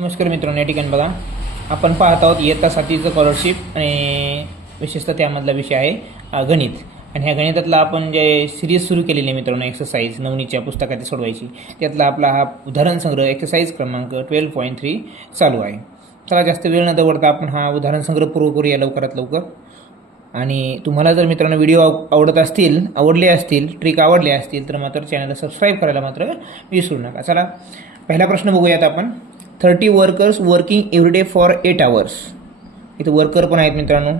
नमस्कार मित्रांनो, या ठिकाणी बघा आपण पाहत आहोत इयत्ता 7वीचं स्कॉलरशिप आणि विशेषतः त्यामधला विषय आहे गणित. आणि ह्या गणितातला आपण जे सिरीज सुरू केलेली आहे मित्रांनो, एक्सरसाइज नवनीच्या पुस्तकात सोडवायची, त्यातला आपला हा उदाहरण संग्रह एक्सरसाइज क्रमांक 12.3 चालू आहे. चला जास्त वेळ न दवडता आपण हा उदाहरण संग्रह पूर्ण करूया लवकरात लवकर. आणि तुम्हाला जर मित्रांनो व्हिडिओ आवडले असतील ट्रिक आवडल्या असतील तर मात्र चॅनलला सबस्क्राईब करायला मात्र विसरू नका. चला पहिला प्रश्न बघूयात आपण. 30 workers working every day for 8 hours. इथं वर्कर पण आहेत मित्रांनो,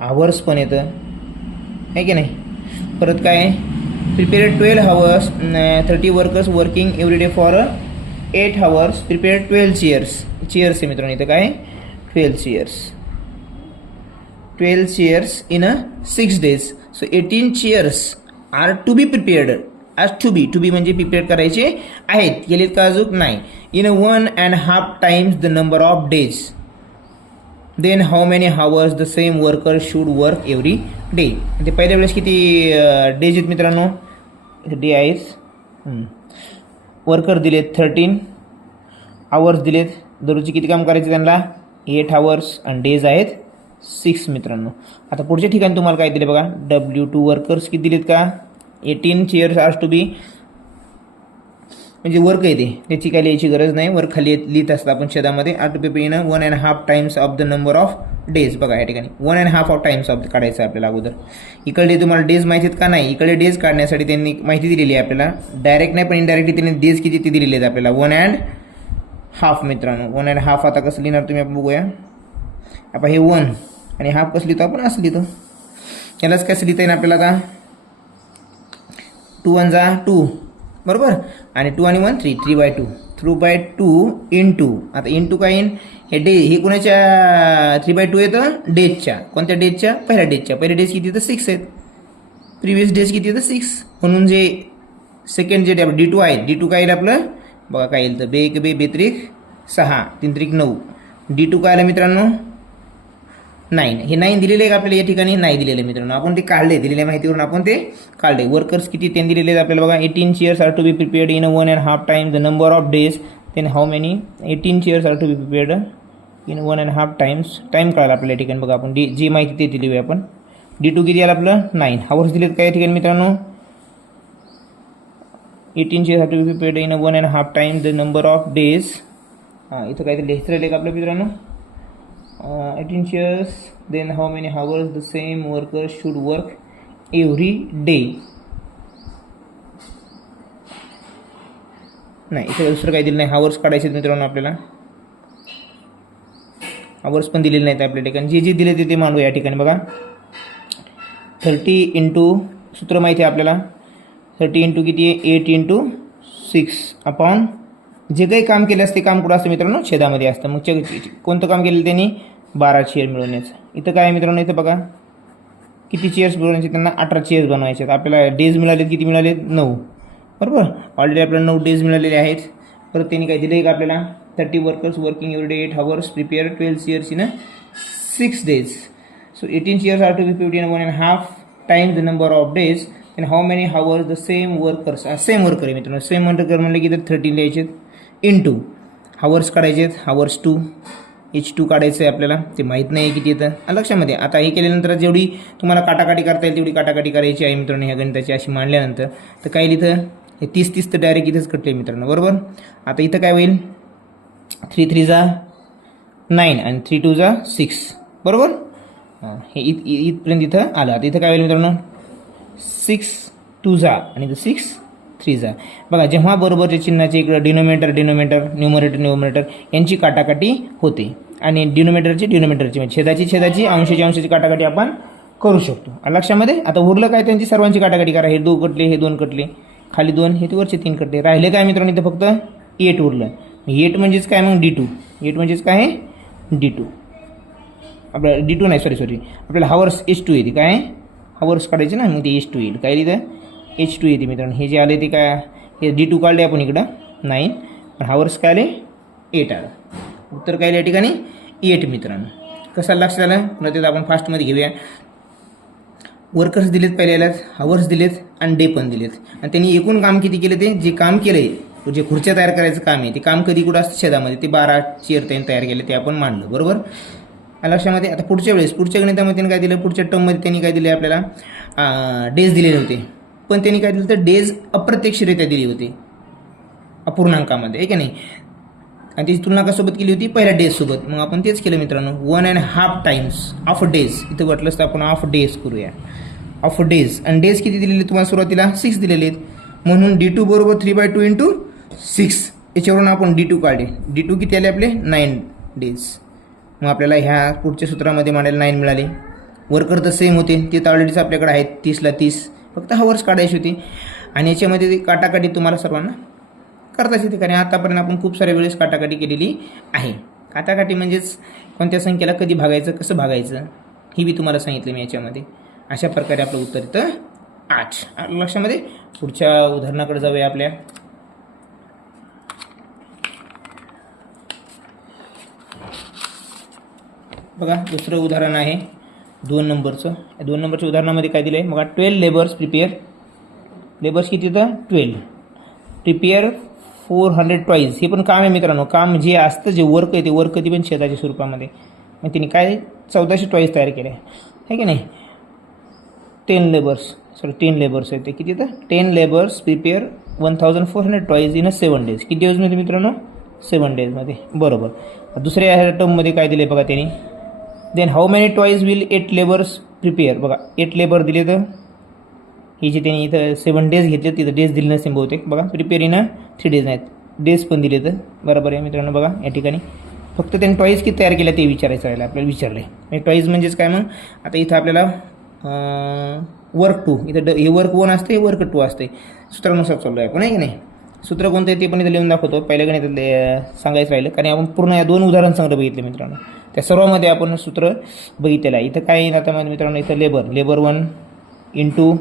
आवर्स पण येतं आहे की नाही. परत काय prepare 12 hours. 30 workers working every day for 8 hours. Prepare 12 chairs. Chairs आहे मित्रांनो, इथं काय 12 chairs. 12 chairs in 6 days. So 18 chairs are to be prepared. As to be म्हणजे प्रिपेअर करायचे आहेत. केलेत का अजून नाही. In 1.5 times the number of days. Then how many hours the same worker should work every day. ते पहिल्या वेळेस किती डेज आहेत मित्रांनो, डे आहेत. वर्कर दिलेत 13 hours दिलेत. दररोजचे किती काम करायचे त्यांना 8 hours आणि डेज आहेत 6 मित्रांनो. आता पुढच्या ठिकाणी तुम्हाला काय दिले बघा, W2 वर्कर्स किती दिलेत का 18 chairs आर टू बी. म्हणजे वर्क येते त्याची काय लिहायची गरज नाही, वर्क खाली लिहित असतं आपण छेदामध्ये. Are to be in 1.5 times of the number of days. बघा या ठिकाणी 1.5 times ऑफ काढायचं आपल्याला अगोदर. इकडे तुम्हाला डेज माहिती आहेत का नाही, इकडे डेज काढण्यासाठी त्यांनी माहिती दिलेली आहे आपल्याला, डायरेक्ट नाही पण इनडायरेक्टली त्यांनी डेज किती ते दिलेले आहेत आपल्याला 1.5 मित्रांनो. 1.5 आता कसं लिहिणार तुम्ही आपण बघूया. आपण हे 1 आणि हाफ कसं लिहितो आपण, असं लिहितो. यालाच कसं लिहिता येईल आपल्याला आता, 2 1 2 बरोबर, आणि 2 आणि 1 3 3/2 3/2 इंटू. आता इंटू काय येईन, हे डे हे कोणाच्या 3/2 येतं, डेजच्या. कोणत्या डेजच्या, पहिल्या डेजच्या. पहिल्या डेज किती येतं 6 आहेत. प्रिव्हियस डेज किती येतं 6. म्हणून जे सेकंड जे D2 आहे, D2 काय येईल आपलं बघा, काय येईल तर बे 1 बे 3 6 3 9. D2 काय आलं मित्रांनो 9. हे 9 दिलेले आहे आपल्याला या ठिकाणी, नाही दिलेले मित्रांनो, आपण ते काढले, दिलेल्या माहितीवरून आपण ते काढले. वर्कर्स किती त्यांनी दिलेले आहेत आपल्याला बघा, 18 chairs are to be prepared in 1.5 times the number of days. Then how many 18 chairs are to be prepared in 1.5 times. Time काढला आपल्या ठिकाणी बघा, आपण जी माहिती ते दिली आहे आपण. D2 किती आलं आपलं 9 hours दिलेत काय या ठिकाणी मित्रांनो. 18 chairs are to be prepared in 1.5 times the number of days. इथं काहीतरी लिहित राहिले का आपल्या मित्रांनो, 18 chairs. Then how many hours the same worker should work every day. नाही इथे दुसरं काही दिलं नाही, हावर्स काढायचे मित्रांनो आपल्याला. हावर्स पण दिलेले नाहीत आपल्या ठिकाणी, जे दिले ते मांडू या ठिकाणी बघा. 30 इंटू सूत्र माहिती आहे आपल्याला, 30 इंटू किती आहे 8 इंटू 6 अपॉन जे काही काम केलं असते, काम कुठं असतं मित्रांनो, छेदामध्ये असतं. मग कोणतं काम केलं त्यांनी 12 चेअर मिळवण्याचं. इथं काय आहे मित्रांनो, इथं बघा किती चेअर्स बनवायचे त्यांना, 18 चेअर्स बनवायचे. आपल्याला डेज मिळालेत, किती मिळालेत 9 बरोबर. ऑलरेडी आपल्याला 9 डेज मिळालेले आहेत. परत त्यांनी काय दिलं आहे का आपल्याला, 30 workers working every day 8 hours prepare 12 chairs in 6 days. So 18 chairs are to be prepared in 1.5 times the number of days. And how many hours the same workers. Same worker आहे मित्रांनो, सेम वर्कर म्हणले की तर 13 लिहायचे into hours काढायचे, hours 2 H2 काढायचं आहे आपल्याला, ते माहीत नाही किती येतं लक्षामध्ये. आता हे केल्यानंतर जेवढी तुम्हाला काटाकाटी करता येईल तेवढी काटाकाटी करायची आहे मित्रांनो ह्या गणिताची. अशी मांडल्यानंतर तर काय लिहितं हे 30 तर डायरेक्ट इथंच कटले मित्रांनो बरोबर. आता इथं काय होईल 3 3 9 आणि 3 2 6 बरोबर. हे इथपर्यंत इथं आलं. आता इथं काय होईल मित्रांनो 6 2 आणि 6 3 बघा. जेव्हा बरोबरच्या चिन्हाचे इकडं डिनोमिनेटर न्यूमरेटर यांची काटाकाटी होते आणि डिनोमिनेटरची म्हणजे छेदाची अंशाची काटाकाटी आपण करू शकतो लक्षामध्ये. आता उरलं काय, त्यांची सर्वांची काटाकाटी करा. हे 2 कटले, हे 2 कटले, खाली 2, हे वरचे 3 कटले. राहिले काय मित्रांनो इथं फक्त 8 उरलं. 8 म्हणजेच काय मग D2. 8 म्हणजेच काय D2 आपल्याला, D2 नाही सॉरी आपल्याला हावर्स H2 येते. काय हावर्स काढायचे ना, मग ते H2 येईल. काय लिहितं H2 येते मित्रांनो. हे जे आले ते काय, हे D2 काढले आपण इकडं 9 पण हावर्स काय आले 8 आलं. उत्तर काय या ठिकाणी 8 मित्रांनो. कसं लक्षात आलं पुन्हा ते आपण फास्टमध्ये घेऊया. वर्कर्स दिलेत पहिल्यालाच, हावर्स दिलेत आणि डे पण दिलेत, आणि त्यांनी एकूण काम किती केले, ते जे काम केलं जे खुर्च्या तयार करायचं काम आहे ते काम कधी कुठं असतं शेतामध्ये. ते 12 चेअर त्यांनी तयार केले ते आपण मांडलं, बरोबर. लक्षामध्ये. आता पुढच्या गणितामध्ये त्यांनी काय दिलं, पुढच्या टर्ममध्ये त्यांनी काय दिले आपल्याला डेज दिलेले होते, पण त्यांनी काय दिलं तर डेज अप्रत्यक्षरित्या दिली होती अपूर्णांकामध्ये, आहे की नाही. आणि त्याची तुलना कसोबत केली होती, पहिल्या डेजसोबत. मग आपण तेच केलं मित्रांनो, 1.5 टाइम्स ऑफ डेज. इथं वाटलं तर आपण ऑफ डेज करूया, ऑफ डेज. आणि डेज किती दिलेले तुम्हाला सुरुवातीला 6 दिलेले आहेत, म्हणून D2 बरोबर 3/2 इंटू 6. याच्यावरून आपण D2 काढले. D2 किती आले आपले 9 डेज. मग आपल्याला ह्या पुढच्या सूत्रामध्ये मांडायला 9 मिळाले. वर्कर तर सेम होते, ते तर ऑलरेडीच आपल्याकडे आहेत 30ला 30, फक्त हवर्स काढायची होती. आणि याच्यामध्ये ते काटाकाटी तुम्हाला सर्वांना करताच येते, कारण आतापर्यंत आपण खूप साऱ्या वेळेस काटाकाटी केलेली आहे. काटाकाटी म्हणजेच कोणत्या संख्येला कधी भागायचं, कसं भागायचं ही बी तुम्हाला सांगितलं मी याच्यामध्ये. अशा प्रकारे आपलं उत्तर इथं 8 लक्षामध्ये. पुढच्या उदाहरणाकडे जाऊया आपल्या. बघा दुसरं उदाहरण आहे 2 नंबरचं. 2 नंबरच्या उदाहरणामध्ये काय दिलं आहे बघा, 12 लेबर्स प्रिपेअर. लेबर्स किती होतं 12. Prepare 400 toys. हे पण काम आहे मित्रांनो. काम जे असतं, जे वर्क आहे ते वर्क कधी पण शेताच्या स्वरूपामध्ये. मग त्यांनी काय 1400 टॉईज तयार केले आहे की नाही. 10 लेबर्स आहेत ते किती तर 10 labours prepare 1400 toys in 7 days. किती दिवसमध्ये मित्रांनो 7 डेजमध्ये, बरोबर. दुसऱ्या टर्ममध्ये काय दिले बघा त्यांनी, then how many toys will 8 labours prepare. बघा 8 लेबर दिले तर ही जे त्यांनी इथं 7 डेज घेतले, तिथं डेज दिले नसते बहुतेक. बघा प्रिपेअर इन 3 डेज नाहीत, डेज पण दिले तर बरोबर आहे मित्रांनो. बघा या ठिकाणी फक्त त्यांनी टॉईज किती तयार केल्या ते विचारायचं राहिलं आपल्याला. विचारलं आहे टॉईज म्हणजेच काय. मग आता इथं आपल्याला वर्क 2, इथं हे वर्क 1 असते, हे वर्क 2 असते. सूत्रानुसार चाललो आहे आपण, आहे की नाही. सूत्र कोणतं आहे ते पण इथं लिहून दाखवतो. पहिल्या गणितात सांगायचं राहिलं, कारण आपण पूर्ण या 2 उदाहरण चांगलं बघितले मित्रांनो. त्या सर्वामध्ये आपण सूत्र बघितलेलं आहे. इथं काय येईल आता मित्रांनो, इथं लेबर 1 इंटू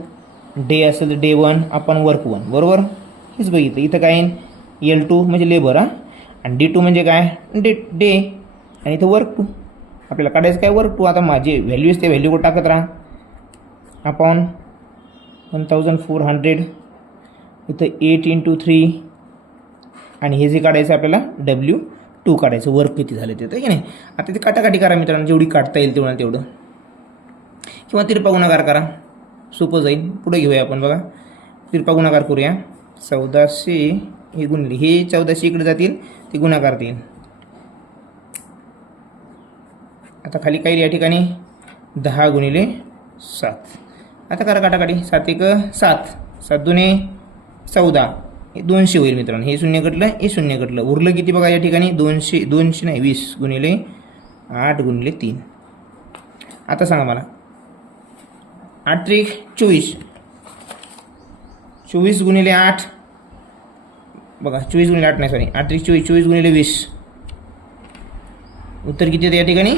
डे असेल तर डे 1 आपण वर्क 1, बरोबर. हेच बघितलं. इथं काय येईल L2 म्हणजे लेबर आणि D2 म्हणजे काय डे आणि इथं वर्क 2. आपल्याला काढायचं काय वर्क 2. आता माझे व्हॅल्यूज ते व्हॅल्यू को टाकत राहा. आपण 1400 इथं 8 इंटू 3 आणि हे जे काढायचं आपल्याला W2 काढायचं. वर्क किती झाले ते, की नाही. आता ते काटाकाटी करा मित्रांनो, जेवढी काढता येईल तेवढं किंवा तिरपा गुणाकार करा, सोपं जाईल. पुढे घेऊया आपण. बघा तिरपा गुणाकार करूया. 1400 हे गुणले, हे 1400 इकडे जातील, ते गुणाकार देईल. आता खाली काय या ठिकाणी 10 गुणिले 7. आता करा काटाकाटी. 7 1 7, 7 2 14, हे 200 होईल मित्रांनो. हे शून्य कटलं, हे शून्य कटलं, उरलं किती बघा या ठिकाणी 200 नाही 20 गुणिले 8 गुणिले 3. आता सांगा मला 8 त्रिक 24, 24 गुणिले 8 बघा 24 गुणिले 8 नाही सॉरी 8 त्रिक 24, 24 गुणिले 20. उत्तर किती येतं या ठिकाणी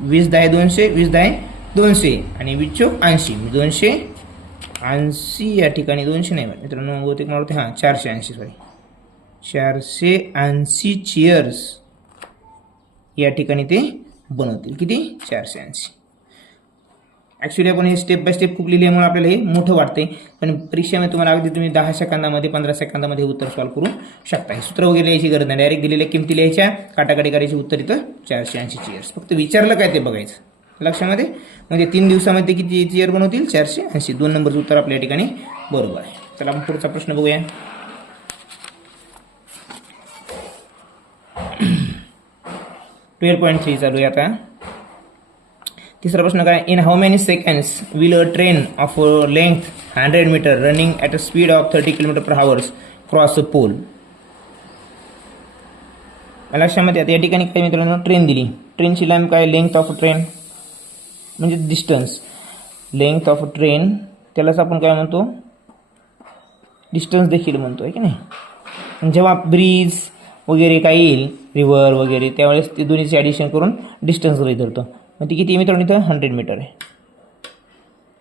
20 10 200, 20 10 200 आणि 20 चौक 80. 280 या ठिकाणी 200 नाही मित्रांनो, बहुतेक मला वाटते 480 सॉरी 480 चेअर्स या ठिकाणी ते बनवतील. किती 480. ॲक्च्युली आपण हे स्टेप बाय स्टेप खूप लिहिल्यामुळे आपल्याला हे मोठं वाटते, पण परीक्षेमध्ये तुम्हाला अगदी तुम्ही 10 सेकंदामध्ये 15 सेकंदामध्ये उत्तर सॉल्व करू शकता. हे सूत्र वगैरे यायची गरज नाही, डायरेक्ट दिलेल्या किमती लिहायच्या, काटाकाटी करायची, उत्तर इथं 480 चेअर्स. फक्त विचारलं काय ते बघायचं लक्षामध्ये. म्हणजे 3 दिवसामध्ये किती चेअर बनवतील 480. 2 नंबरचं उत्तर आपल्या ठिकाणी बरोबर आहे. चला आपण पुढचा प्रश्न बघूया. .3 चालू आहे आता. तिसरा प्रश्न काय, in how many seconds will a train of length 100 metre running at a speed of 30 km/h cross a pole. लक्षामध्ये आता या ठिकाणी काय मित्रांनो ट्रेन दिली. ट्रेनची लांब काय, लेंथ ऑफ ट्रेन म्हणजे डिस्टन्स, लेंथ ऑफ ट्रेन त्यालाच आपण काय म्हणतो डिस्टन्स देखील म्हणतो, आहे की नाही. जेव्हा ब्रिज वगैरे काय येईल रिव्हर वगैरे त्यावेळेस ते दोन्हीचे ॲडिशन करून डिस्टन्स गृहीत धरतो. मग ती किती आहे मित्रांनो, इथं 100 मीटर आहे.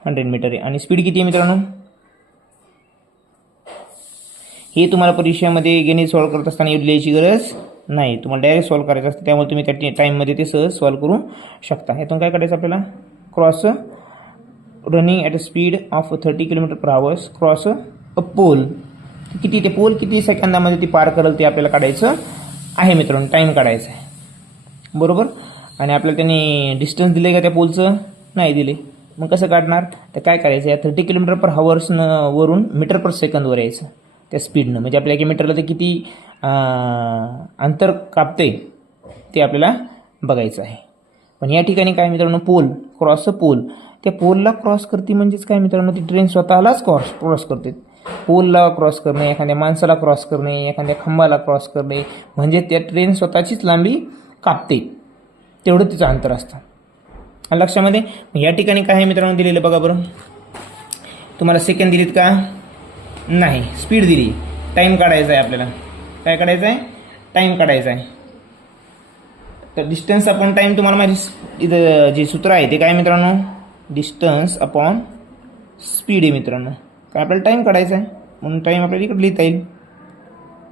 100 मीटर आहे आणि स्पीड किती आहे मित्रांनो. हे तुम्हाला परीक्षेमध्ये गणित सॉल्व करत असताना एवढी लिहायची गरज नाही, तुम्हाला डायरेक्ट सॉल्व करायचं असतं, त्यामुळे तुम्ही त्या टाईममध्ये ते सहज सॉल्व करू शकता. यातून काय करायचं आपल्याला, cross running at a speed of 30 km/h cross a pole. किती ते पोल किती सेकंदामध्ये ती पार करेल ते आपल्याला काढायचं आहे मित्रांनो, टाईम काढायचा आहे. बरोबर. आणि आपल्याला त्यांनी डिस्टन्स दिले का त्या पोलचं? नाही दिले. मग कसं काढणार? तर काय करायचं, या 30 किलोमीटर पर हावर्सनं वरून मीटर पर सेकंदवर यायचं त्या स्पीडनं. म्हणजे आपल्या 1 मीटरला ते किती अंतर कापते ते आपल्याला बघायचं आहे. पण या ठिकाणी काय मित्रांनो, पोल क्रॉस पोल, त्या पोलला क्रॉस करते म्हणजेच काय मित्रांनो, ती ट्रेन स्वतःलाच क्रॉस करते. पोलला क्रॉस करणे, एखाद्या माणसाला क्रॉस करणे, एखाद्या खांबाला क्रॉस करणे, म्हणजे त्या ट्रेन स्वतःचीच लांबी कापते, तेवढं तिचं अंतर असतं. लक्षामध्ये. या ठिकाणी काय आहे मित्रांनो दिलेलं बघा बरं. तुम्हाला सेकंद दिलीत का? नाही. स्पीड दिली. टाईम काढायचा आहे आपल्याला. काय काढायचं आहे? टाईम काढायचा आहे. तर डिस्टन्स अपॉन टाईम तुम्हाला माहिती, इथं जे सूत्र आहे ते काय मित्रांनो, डिस्टन्स अपॉन स्पीड आहे मित्रांनो. काय आपल्याला टाईम काढायचा आहे म्हणून टाईम आपल्याला इकडे लिहिता येईल.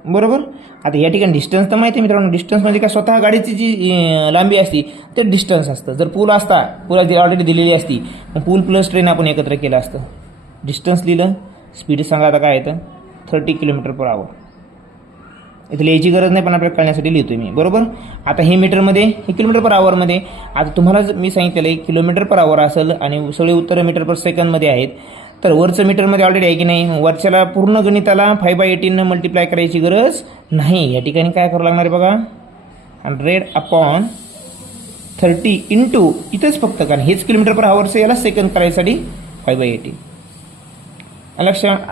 बरोबर. आता या ठिकाणी डिस्टन्स तर माहिती आहे मित्रांनो, डिस्टन्स म्हणजे काय, स्वतः गाडीची जी लांबी असती ते डिस्टन्स असतं. जर पूल असता, पूल ऑलरेडी दिलेली असती, मग पूल प्लस ट्रेन आपण एकत्र केलं असतं. डिस्टन्स लिहिलं, स्पीड सांगा आता काय येतं, 30 किलोमीटर पर आवर. इथे लिहायची गरज नाही, पण आपल्याला कळण्यासाठी लिहितो मी. बरोबर. आता हे मीटरमध्ये, हे किलोमीटर पर आवरमध्ये. आता तुम्हाला मी सांगितलेलं आहे किलोमीटर पर आवर असेल आणि सगळे उत्तर मीटर पर सेकंदमध्ये आहेत. तर वरचं मीटरमध्ये ऑलरेडी आहे की नाही, वरच्याला पूर्ण गणिताला 5/18 मल्टिप्लाय करायची गरज नाही. या ठिकाणी काय करावं लागणार आहे बघा, 100/30 इंटू इथंच फक्त, कारण हेच किलोमीटर पर आवरचं, याला सेकंद करायसाठी 5/18.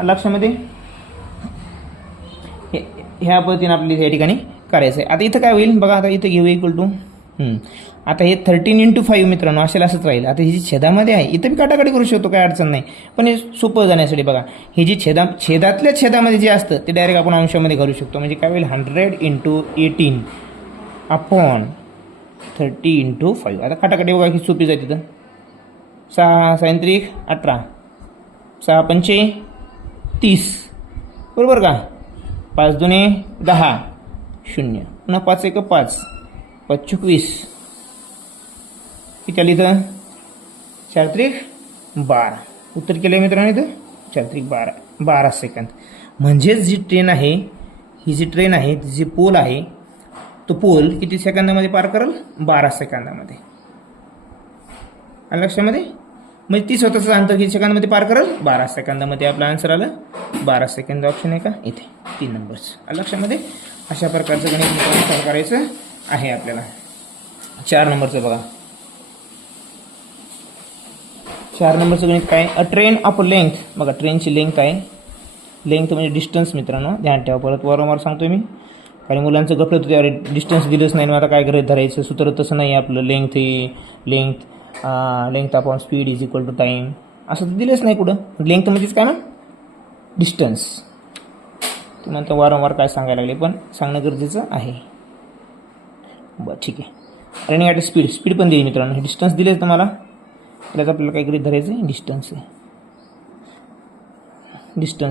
लक्षामध्ये ह्या पद्धतीने आपली या ठिकाणी करायचं आहे. आता इथं काय होईल बघा, आता इथं घेऊ इक्वल टू, आता हे 13 × 5 मित्रांनो असेल असंच राहील. आता ही जी छेदामध्ये आहे इथं मी काटाकाटी करू शकतो, काय अडचण नाही, पण हे सोपं जाण्यासाठी बघा, ही जी छेदातल्या छेदामध्ये जे असतं ते डायरेक्ट आपण अंशामध्ये घालू शकतो. म्हणजे काय होईल, 100 × 18 अपॉन 30 × 5. आता काटाकाटी बघा ही सोपी जाते. तिथं 6 × 3 = 18, 6 × 5 = 30. बरोबर का. 5 × 2 = 10, 0 पुन्हा 5 × 1 = 5, 5 × 24 किती आली इथं, 4 × 3 = 12. उत्तर केलं आहे मित्रांनो इथं 4 × 3 = 12 सेकंद. म्हणजेच जी ट्रेन आहे, ही जी ट्रेन आहे, जी पोल आहे, तो पोल किती सेकंदामध्ये पार करेल, 12 सेकंदामध्ये. लक्षामध्ये. म्हणजे ती स्वतःचं अंतर किती सेकंदामध्ये पार करेल, 12 सेकंदामध्ये. आपलं आन्सर आलं 12 सेकंद. ऑप्शन आहे का इथे 3 नंबर्स. लक्षामध्ये. अशा प्रकारचं गणित सॉल्व करायचं आहे आपल्याला. 4 नंबरचं बघा. 4 नंबरचं गणित काय, अ ट्रेन ऑफ लेंथ. बघा ट्रेनची लेंथ आहे, लेंथ म्हणजे डिस्टन्स मित्रांनो, ध्यान ठेवा. परत वारंवार सांगतो मी, काही मुलांचं गफलत होते, अरे डिस्टन्स दिलंच नाही, आता काय गरज धरायचं, सूत्र तसं नाही आपलं. Length upon speed is equal to time, असं तर दिलंच नाही कुठं. लेंथ म्हणजेच काय ना, डिस्टन्स. तुम्हाला वारंवार काय सांगायला लागले, पण सांगणं गरजेचं आहे. बरं ठीक आहे. रनिंग ॲट स्पीड पण दिली मित्रांनो. हे डिस्टन्स दिलेच तुम्हाला, त्यालाच आपल्याला काही गरज धरायचं आहे, डिस्टन्स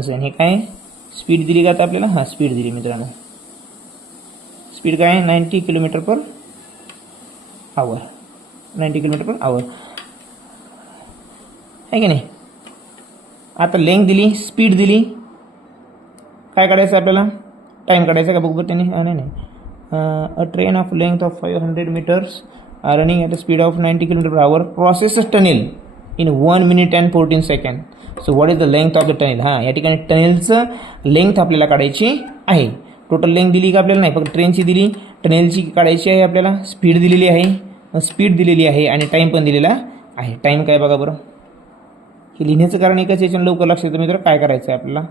आहे. हे काय स्पीड दिली का आता आपल्याला, हां स्पीड दिली मित्रांनो. स्पीड काय आहे, 90 किलोमीटर पर आवर. 90 किलोमीटर पर आवर आहे की नाही. आता लेंथ दिली, स्पीड दिली, काय काढायचं आपल्याला, टाईम काढायचा का बघू त्यांनी. नाही, अ train of length of 500 meters running at a speed of 90 kilometre per our crosses tunnel in 1 minute and 14 seconds. So what is the length of the tunnel. हां या ठिकाणी टनेलचं लेंथ आपल्याला काढायची आहे. टोटल लेंथ दिली का आपल्याला, नाही फक्त ट्रेनची दिली, टनेलची काढायची आहे आपल्याला. स्पीड दिलेली आहे, स्पीड दिलेली आहे आणि टाईम पण दिलेला आहे. टाईम काय बघा बरं, हे लिहिण्याचं कारण एकच, याच्यानं लवकर लक्षात येतं मित्र. काय करायचं आहे आपल्याला,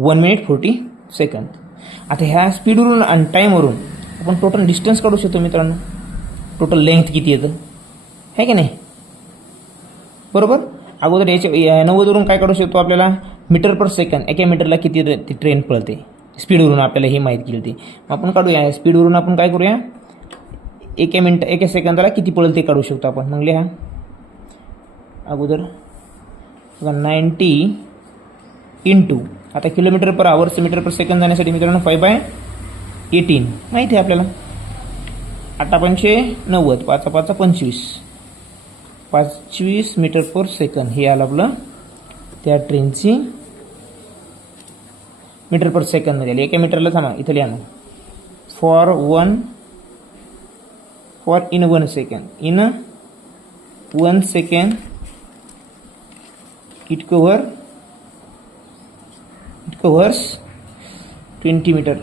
1 minute 40 seconds. आता ह्या स्पीडवरून आणि टाईमवरून आपण टोटल डिस्टन्स काढू शकतो मित्रांनो. टोटल लेंथ किती येतं आहे की नाही. बरोबर. अगोदर याच्या 90वरून काय काढू शकतो आपल्याला, मीटर पर सेकंद. एका मीटरला किती ती ट्रेन पळते, स्पीडवरून आपल्याला ही माहीत केली होती. आपण काढूया स्पीडवरून. आपण काय करूया, एका सेकंदाला किती पळते ते काढू शकतो आपण. मग लिहा अगोदर 90 इंटू, आता किलोमीटर पर आवर्सचं मीटर पर सेकंद जाण्यासाठी मित्रांनो 5/18 माहिती आहे आपल्याला. 8 × 5 = 90, 5 × 5 = 25 मीटर पर सेकंद. हे आलं आपलं त्या ट्रेनची मीटर पर सेकंदमध्ये आली. एका मीटरला थांबा इथं लिहा मग. For in 1 second. In 1 second it covers 20 metre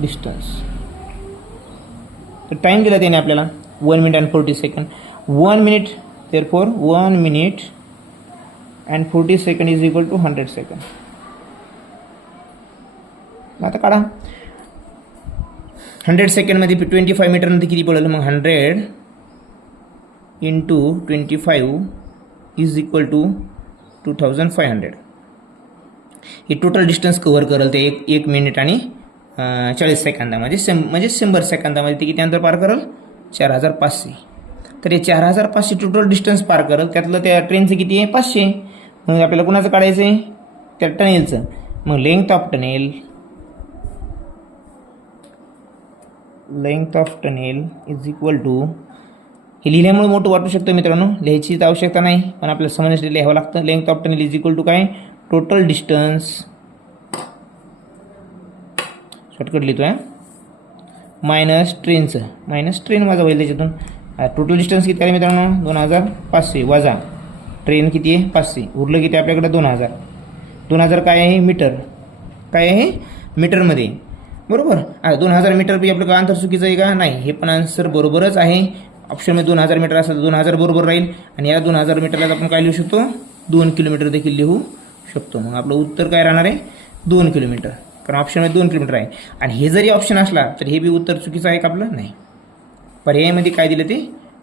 distance. तर टाईम दिला त्याने आपल्याला 1 minute and 40 second. 1 minute therefore 1 minute and 40 second is equal to 100 second. आता काढा. 100 सेकंडमध्ये 25 मीटरमध्ये किती पडेल मग. 100 इंटू 25 इज इक्वल टू 2500. हे टोटल डिस्टन्स कव्हर करेल ते एक मिनिट आणि 40 सेकंदामध्ये. म्हणजे 100 सेकंदामध्ये ते किती अंतर पार करेल. 4500. तर हे 4500 टोटल डिस्टन्स पार करेल. त्यातलं त्या ट्रेनचं किती आहे 500. मग आपल्याला कुणाचं काढायचं आहे त्या टनेलचं. मग length of tunnel is equal to. हे लिहिल्यामुळे मोठं वाटू शकतं मित्रांनो, लिहायची तर आवश्यकता नाही पण आपल्याला समजण्यासाठी लिहावं लागतं. Length of tunnel is equal to काय टोटल डिस्टन्स. शॉर्टकट लिहितो आहे. मायनस ट्रेन वजा होईल त्याच्यातून. टोटल डिस्टन्स किती आहे मित्रांनो 2500 वजा ट्रेन किती आहे 500. उरलं किती आपल्याकडे 2000. 2000 काय आहे मीटर. काय आहे मीटरमध्ये बरोबर. 2000 मीटर बी आपलं का अंतर चुकीचं आहे का नाही. हे पण आन्सर बरोबरच आहे. ऑप्शनमध्ये 2000 मीटर असेल तर 2000 बरोबर राहील. आणि या 2000 मीटरला आपण काय लिहू शकतो 2 किलोमीटर देखील लिहू शकतो. मग आपलं उत्तर काय राहणार आहे 2 किलोमीटर. कारण ऑप्शनमध्ये 2 किलोमीटर आहे. आणि हे जरी ऑप्शन असला तर हे बी उत्तर चुकीचं आहे का आपलं नाही. पर्यायामध्ये काय दिलं ते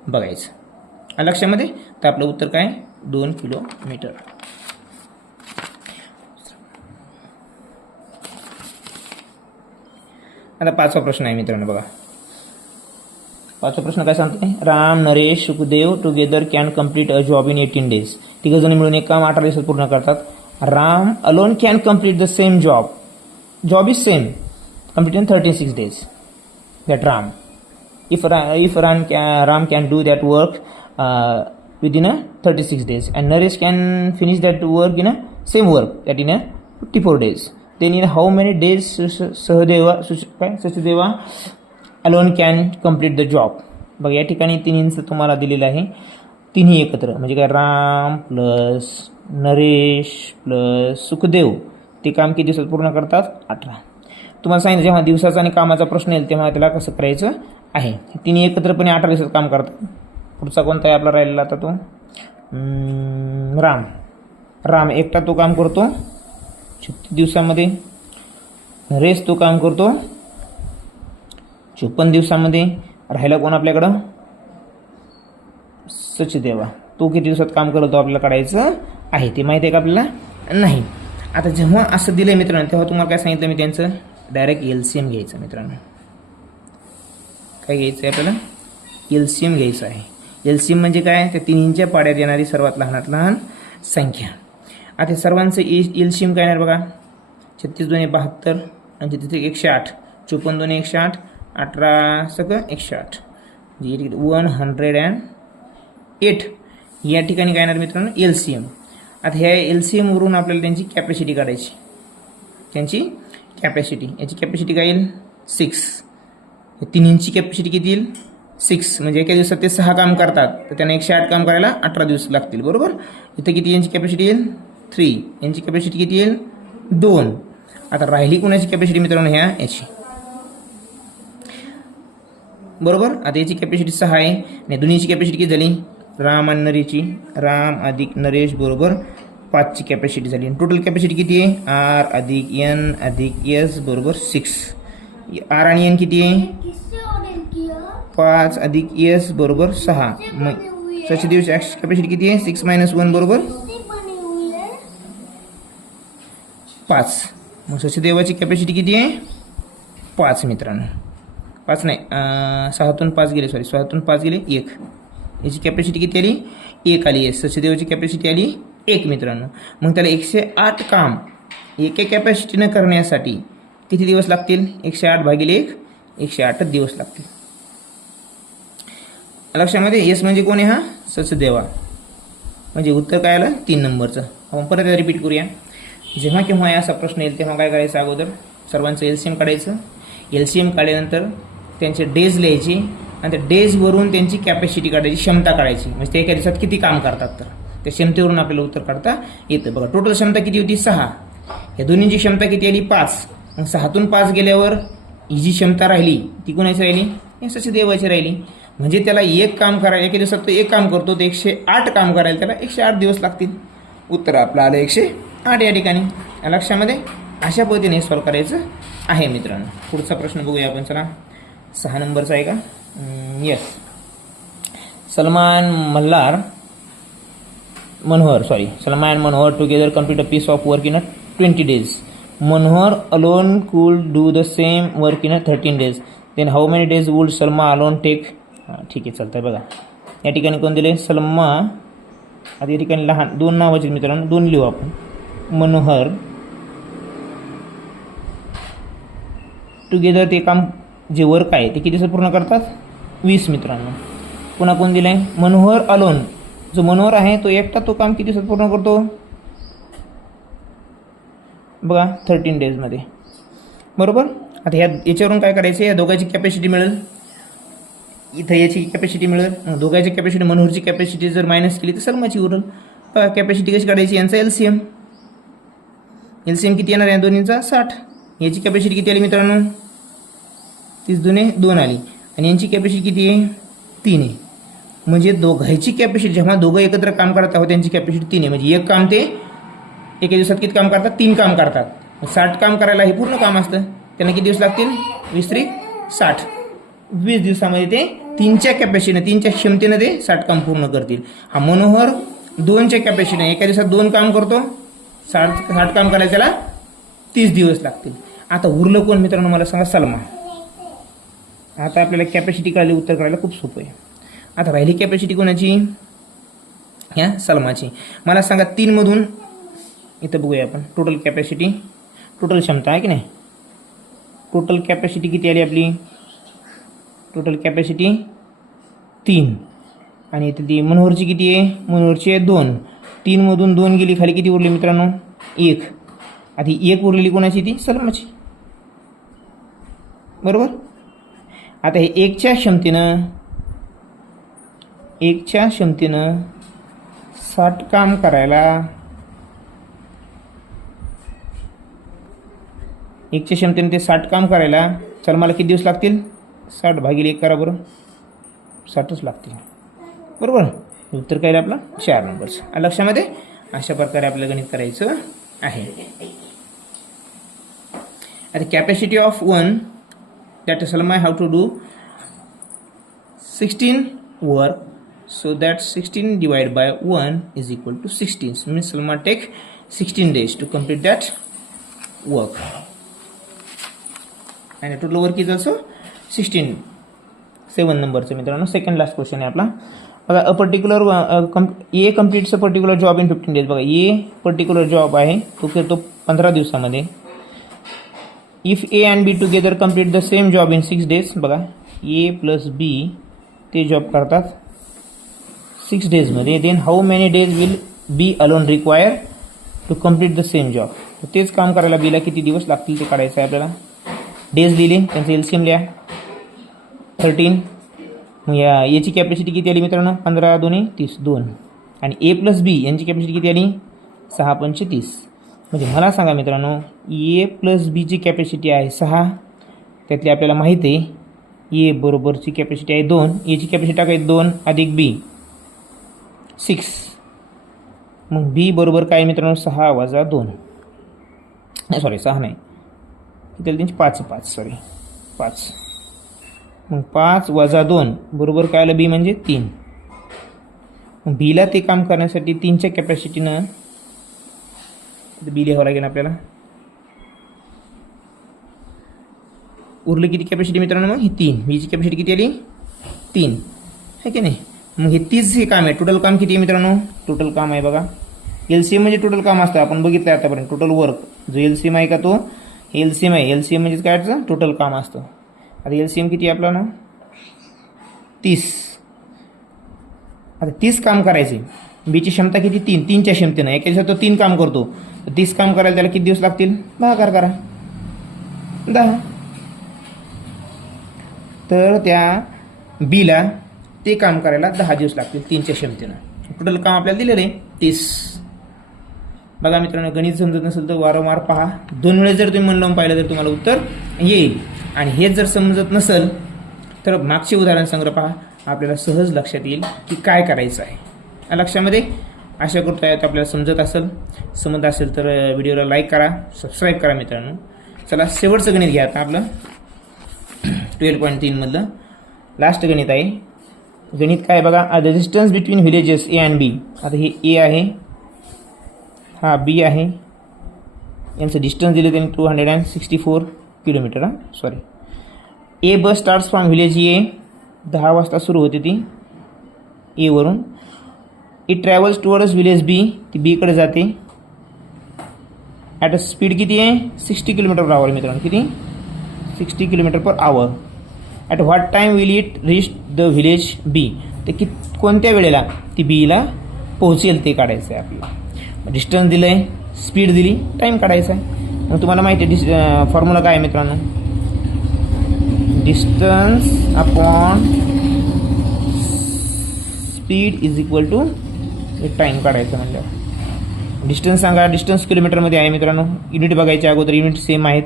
बघायचं लक्षामध्ये. तर आपलं उत्तर काय 2 किलोमीटर. आता 5वा प्रश्न आहे मित्रांनो बघा. 5वा प्रश्न काय सांगतोय. Ram Naresh Sukhdev together can complete a job in 18 days. तिघजण मिळून एक काम 18 दिवसात पूर्ण करतात. Ram alone can complete the same job. Job is same complete in 36 days. That Ram if Ram can do that work within 36 days and Naresh can finish that work in a same work that in 54 days. Then in how many days Sachdeva alone can complete the job. बघा या ठिकाणी तिन्हींचं तुम्हाला दिलेलं आहे. तिन्ही एकत्र म्हणजे काय राम प्लस नरेश प्लस सुखदेव ते काम किती दिवसात पूर्ण करतात 18. तुम्हाला सांगितलं जेव्हा दिवसाचा आणि कामाचा प्रश्न येईल तेव्हा त्याला कसं करायचं आहे. तिन्ही एकत्रपणे 18 दिवसात काम करतात. पुढचा कोणता आहे आपला राहिलेला आता तो राम एकटा तो काम करतो 36 दिवसामध्ये. नरेश तो काम करतो 54 दिवसामध्ये. राहिला कोण आपल्याकडं सचदेवा. तो किती दिवसात काम करतो आपल्याला काढायचं आहे. ते माहिती आहे का आपल्याला नाही. आता जेव्हा असं दिलं मित्रांनो तेव्हा तुम्हाला काय सांगितलं मी त्यांचं डायरेक्ट LCM घ्यायचं मित्रांनो. काय घ्यायचं आहे आपल्याला LCM घ्यायचं आहे. LCM म्हणजे काय त्या तिन्हींच्या पाड्यात येणारी सर्वात लहानात लहान संख्या. आता सर्वांचं LCM काय येणार बघा. 36 2 72 आणि तिथे 108. 54 2 108. 18 सगळं 108 म्हणजे 108. या ठिकाणी काय येणार मित्रांनो LCM. आता ह्या LCM वरून आपल्याला त्यांची कॅपॅसिटी काढायची. त्यांची कॅपॅसिटी याची कॅपॅसिटी काय येईल 6. तिन्हींची कॅपॅसिटी किती येईल 6. म्हणजे एका दिवसात ते 6 काम करतात तर त्यांना 108 काम करायला 18 दिवस लागतील बरोबर. इथं किती यांची कॅपॅसिटी येईल 3. यांची कॅपॅसिटी किती येईल 2. आता राहिली कोणाची कॅपॅसिटी मित्रांनो ह्या याची बरोबर. आता याची कॅपॅसिटी 6 आहे आणि दोन्हीची कॅपॅसिटी किती झाली राम आणि नरेशची. राम अधिक नरेश बरोबर 5ची कॅपॅसिटी झाली. टोटल कॅपॅसिटी किती आहे R अधिक N अधिक S बरोबर 6. R आणि N किती आहे 5 अधिक S बरोबर 6. मग सचदेवची कॅपॅसिटी किती आहे 6 - 1 बरोबर 5. मग सचदेवाची कॅपॅसिटी किती आहे 5 मित्रांनो. 5 नाही 6तून 5 गेले 6तून 5 गेले 1. याची कॅपॅसिटी किती आली 1 आली आहे. सचदेवाची कॅपॅसिटी आली 1 मित्रांनो. मग त्याला 108 काम एका कॅपॅसिटीनं करण्यासाठी किती दिवस लागतील 108 भागिले 1 108 दिवस लागतील. लक्षामध्ये S म्हणजे कोण आहे हा सचदेवा. म्हणजे उत्तर काय आलं 3 नंबरचं. आपण परत रिपीट करूया. जेव्हा केव्हा असा प्रश्न येईल तेव्हा काय करायचं, अगोदर सर्वांचं LCM काढायचं. LCM काढल्यानंतर त्यांचे डेज लिहायचे आणि त्या डेजवरून त्यांची कॅपॅसिटी काढायची, क्षमता काढायची. म्हणजे ते एका दिवसात किती काम करतात, तर त्या क्षमतेवरून आपल्याला उत्तर काढता येतं. बघा टोटल क्षमता किती होती 6. या दोन्हींची क्षमता किती आली 5. मग 6तून 5 गेल्यावर ही जी क्षमता राहिली ती कोणाची राहिली, या सचिदेवाची राहिली. म्हणजे त्याला एक काम करायला एका दिवसात तो एक काम करतो, ते 108 काम करायला त्याला 108 दिवस लागतील. उत्तर आपलं आलं 108 या ठिकाणी. लक्षामध्ये अशा पद्धतीने सॉल्व करायचं आहे मित्रांनो. पुढचा प्रश्न बघूया आपण. चला 6 नंबरचा आहे का. Yes. Salman Manohar together complete a piece of work in 20 days. Manohar alone could do the same work in 13 days. Then how many days would Salma alone take? ठीक आहे, चालतंय. बघा या ठिकाणी कोण दिले, सलमा. आता या ठिकाणी लहान 2 नावाचे मित्रांनो, 2 लिहू आपण. मनोहर टुगेदर ते काम जे वर्क आहे ते किती दिवसात पूर्ण करतात, 20 मित्रांनो. पुन्हा कोण दिलं आहे, मनोहर अलोन. जो मनोहर आहे तो एकटा तो काम किती दिवसात पूर्ण करतो, बघा 13 डेजमध्ये. बरोबर. आता याच्यावरून काय करायचं, या दोघांची कॅपॅसिटी मिळेल, इथं याची कॅपॅसिटी मिळेल. दोघांची कॅपॅसिटी, मनोहरची कॅपॅसिटी जर मायनस केली तर सलमाची उरेल. कॅपॅसिटी कशी काढायची, यांचा LCM किती येणार आहे दोन्हींचा 60. याची कॅपॅसिटी किती आली मित्रांनो, 30×2 आली. आणि यांची कॅपॅसिटी किती आहे, 3 आहे. म्हणजे दोघांची कॅपॅसिटी, जेव्हा दोघं एकत्र काम करत आहोत त्यांची कॅपॅसिटी 3 आहे. म्हणजे एक काम ते एका दिवसात किती काम करतात, 3 काम करतात. 60 काम करायला हे पूर्ण काम असतं, त्यांना किती दिवस लागतील, 20×60. 20 दिवसामध्ये ते 3च्या कॅपॅसिटीने, 3च्या क्षमतेने ते 60 काम पूर्ण करतील. हा मनोहर 2च्या कॅपॅसिटीने एका दिवसात 2 काम करतो, 60 काम करायला त्याला 30 दिवस लागतील. आता उरलं कोण मित्रांनो, मला सांगा, सलमा. आता आपल्याला कॅपॅसिटी काढली, उत्तर करायला खूप सोपं आहे. आता राहिली कॅपॅसिटी कोणाची, ह्या सलमाची. मला सांगा 3 मधून, इथं बघूया आपण टोटल कॅपॅसिटी, टोटल क्षमता आहे की नाही. टोटल कॅपॅसिटी किती आली आपली, टोटल कॅपॅसिटी 3. आणि इथे ती मनोहरची किती आहे, मनोहरची आहे 2. 3 मधून 2 गेली, खाली किती उरली मित्रांनो, 1. आधी 1 उरलेली कोणाची, ती सलमाची. बरोबर. आता हे 1च्या क्षमतेनं 60 काम करायला, 1च्या क्षमतेने ते 60 काम करायला सलमाला किती दिवस लागतील, 60/1 करा बरं, 60च लागतील. बरोबर. उत्तर काय आपलं 4 नंबरचं. लक्षामध्ये अशा प्रकारे आपल्याला गणित करायचं आहे. आता capacity of 1 that Salma have to do 16 work, so that 16 divided by 1 is equal to 16. So means Salma take 16 days to complete that work, and total work is also 16. 7 नंबरचं मित्रांनो, सेकंड लास्ट क्वेश्चन आहे आपला. बघा, a particular A completes a particular job in 15 days. बघा, ए particular job आहे तो करतो 15 दिवसामध्ये. If A and be together complete the same job in 6 days. बघा, ए प्लस बी ते जॉब करतात 6 daysमध्ये. Then how many days will B alone require to complete the same job. तेच काम करायला बीला किती दिवस लागतील ते काढायचं आहे आपल्याला. डेज दिले, त्यांचं LCM लिहा 13. मग याची कॅपॅसिटी किती आली मित्रांनो, 15×2 = 30, 2. आणि ए प्लस बी यांची कॅपॅसिटी किती आली, 6×5 = 30. म्हणजे मला सांगा मित्रांनो, ए प्लस बीची कॅपॅसिटी आहे 6. त्यातली आपल्याला माहिती आहे ए बरोबरची कॅपॅसिटी आहे 2. एची कॅपॅसिटी टाकायची 2 अधिक बी 6. मग बी बरोबर काय मित्रांनो, 6 - 2. नाही, सॉरी 6 नाही, त्याला त्यांची 5. मग 5 - 2 बरोबर काय आलं, बी म्हणजे 3. मग बीला ते काम करण्यासाठी 3च्या कॅपॅसिटीनं बी लिहावं लागेल आपल्याला. उरली किती कॅपॅसिटी मित्रांनो, मग ही 3. बीची कॅपॅसिटी किती आली, 3 आहे की नाही. मग हे 30 हे काम आहे. टोटल काम किती आहे मित्रांनो, टोटल काम आहे बघा, LCM म्हणजे टोटल काम असतं, आपण बघितलं आतापर्यंत. टोटल वर्क जो LCM आहे का, तो LCM आहे. LCM म्हणजे काय असतं, टोटल काम असतं. आता LCM किती आहे आपला ना, 30. आता 30 काम करायचे. बीची क्षमता किती 3, 3च्या क्षमतेनं एका दिवसात तो 3 काम करतो, तर 30 काम करायला त्याला किती दिवस लागतील, भागाकार करा 10. तर त्या बीला ते काम करायला 10 दिवस लागतील 3च्या क्षमतेनं. टोटल काम आपल्याला दिलेलं आहे 30. बघा मित्रांनो, गणित समजत नसेल तर वारंवार पहा, 2 वेळेस जर तुम्ही मन लावून पाहिलं तर तुम्हाला उत्तर येईल. आणि हेच जर समजत नसेल तर मागचे उदाहरण संग्रह पहा, आपल्याला सहज लक्षात येईल की काय करायचं आहे. लक्षामध्ये आशा करतो आहे आपल्याला समजत असेल तर व्हिडिओला लाईक करा, सबस्क्राईब करा मित्रांनो. चला शेवटचं गणित घ्या आता आपलं 12.3 मधलं लास्ट गणित आहे. गणित काय बघा, the distance between villages A and B. आता हे ए आहे, हा बी आहे, यांचं डिस्टन्स दिले त्यांनी 264 kilometre. Sorry, a bus starts from village A, 10 वाजता सुरू होते ती ए वरून. It travels towards village B, ती बीकडे जाते. ॲट अ स्पीड किती आहे, 60 किलोमीटर पर आवर मित्रांनो. किती, 60 kilometre per hour. At what time will it reach the village B, ते कोणत्या वेळेला ती बीला पोहोचेल ते काढायचं आहे आपल्याला. डिस्टन्स दिलं आहे, स्पीड दिली, टाईम काढायचा आहे. मग तुम्हाला माहिती आहे फॉर्म्युला काय आहे मित्रांनो, distance upon speed is equal to time काढायचं म्हणल्यावर. डिस्टन्स सांगा, डिस्टन्स किलोमीटरमध्ये आहे मित्रांनो. युनिट बघायच्या अगोदर युनिट सेम आहेत,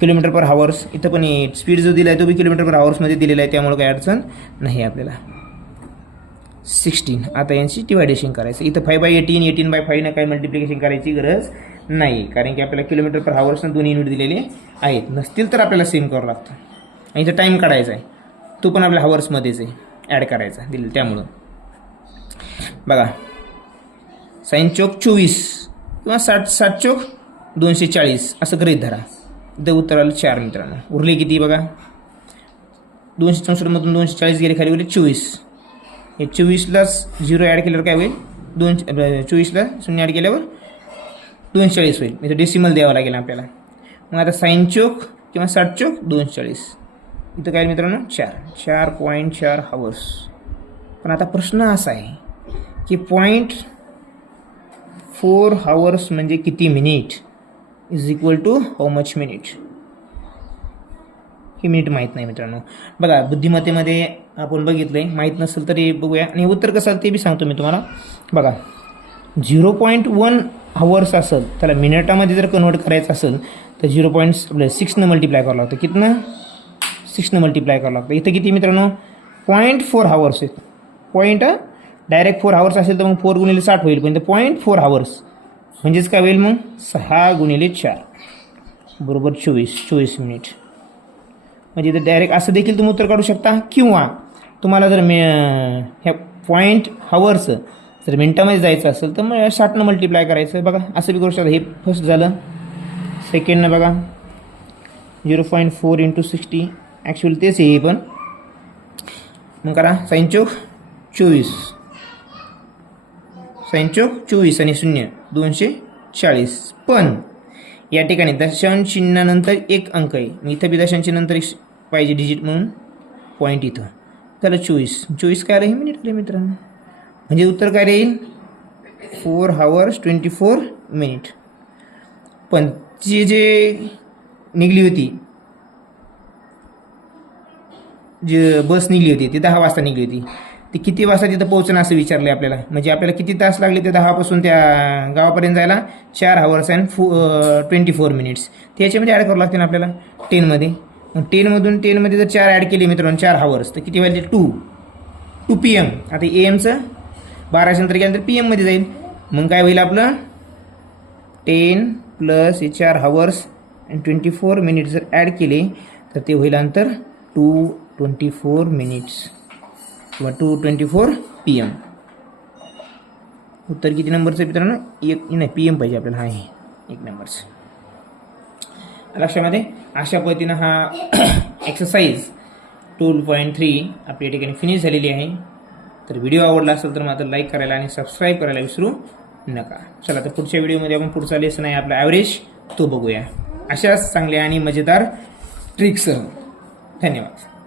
किलोमीटर पर हावर्स. इथं पण स्पीड जो दिला आहे तो बी किलोमीटर पर हावर्समध्ये दिलेला आहे, त्यामुळे काही अडचण नाही आपल्याला. 16. आता यांची डिवायडेशन करायचं. इथं 5/18, 18/5 ने काही मल्टिप्लिकेशन करायची गरज नाही, कारण की आपल्याला किलोमीटर पर हावर्सनं 2 युनिट दिलेले आहेत. नसतील तर आपल्याला सेम करावं लागतं. आणि इथं टाईम काढायचा आहे, तो पण आपल्या हावर्समध्येच आहे, ॲड करायचा दिलं. त्यामुळं बघा, साईन चौक 24 किंवा 7 चौक 240 असं गृहीत धरा. इथं उत्तर आलं 4 मित्रांनो. उरले किती बघा, 264मधून 240 गेले खाली, उरले 24. हे 24लाच 0 ॲड केल्यावर काय होईल, 24ला 0 ॲड केल्यावर 240 होईल. इथं डेसिमल द्यावं लागेल आपल्याला. मग आता साईन चौक किंवा 7 चौक 240, इथं काय मित्रांनो 4.4 हावर्स. पण आता प्रश्न असा आहे की 0.4 हावर्स म्हणजे किती minute, is equal to how much minute. हे मिनिट माहीत नाही मित्रांनो. बघा, बुद्धिमत्तेमध्ये आपण बघितलं आहे, माहीत नसेल तरी बघूया. आणि उत्तर कसं ते बी सांगतो मी तुम्हाला. बघा, 0.1 हावर्स असेल, त्याला मिनिटामध्ये जर कन्वर्ट करायचं असेल तर 0.6 मल्टिप्लाय करावं लागतं. कितनं, 6 मल्टिप्लाय करावं लागतं. इथं किती मित्रांनो 0.4 हावर्स आहेत. पॉईंट डायरेक्ट 4 हावर्स असेल तर मग 4 गुणिले 60 होईल, पण इथं 0.4 हावर्स म्हणजेच काय होईल मग 6 गुणिले 4 बरोबर 24 मिनिट. म्हणजे इथं डायरेक्ट असं देखील तुम्ही उत्तर काढू शकता, किंवा तुम्हाला जर ह्या पॉईंट हावर्स जर मिनटामध्ये जायचं असेल तर मग 60 मल्टिप्लाय करायचं. बघा, असं बी करू शकता. हे फर्स्ट झालं. सेकंडनं बघा 0.4 × 60, ॲक्च्युअली तेच आहे. पण मग करा साईन चौक 24, साईन चौक 24 आणि 0 240. पण या ठिकाणी दशांश चिन्हानंतर एक अंक आहे, इथं बी दशांश चिन्हानंतर एक पाहिजे डिजिट म्हणून पॉईंट इथं. त्याला 24 काय राहील मिनिट आले मित्रांनो. म्हणजे उत्तर काय राहील 4 हावर्स 24 मिनिट. पण जे निघली होती, जे बस निघली होती ती 10 वाजता निघली होती, ती किती वाजता तिथं पोहोचणं असं विचारलं आपल्याला. म्हणजे आपल्याला किती तास लागले ते 10 पासून त्या गावापर्यंत जायला, 4 हावर्स अँड 24 मिनिट्स. ते याच्यामध्ये ॲड करावं लागते ना आपल्याला 10मध्ये. मग 10मध्ये जर 4 ॲड केले मित्रांनो 4 हावर्स, तर किती व्हायचे 2 PM. आता AM बाराशे नंतर गेल्यानंतर PM मध्ये जाईल. मग काय होईल आपलं 10 प्लस 4 हावर्स अँड 24 मिनिट्स जर ॲड केले तर ते होईल अंतर 224 मिनिट्स किंवा 224 PM. उत्तर किती नंबरचं मित्रांनो, एक नाही PM पाहिजे आपल्याला. हा आहे 1 नंबरचं. लक्षामध्ये अशा पद्धतीनं हा एक्सरसाइज 12.3 आपल्या ठिकाणी फिनिश झालेली आहे. तर व्हिडिओ आवडला असेल तर मात्र लाईक करायला आणि सबस्क्राईब करायला विसरू नका. चला तर पुढच्या व्हिडिओमध्ये आपण पुढचा लेसन आहे आपला ॲव्हरेज, तो बघूया अशाच चांगल्या आणि मजेदार ट्रिक्ससह. धन्यवाद.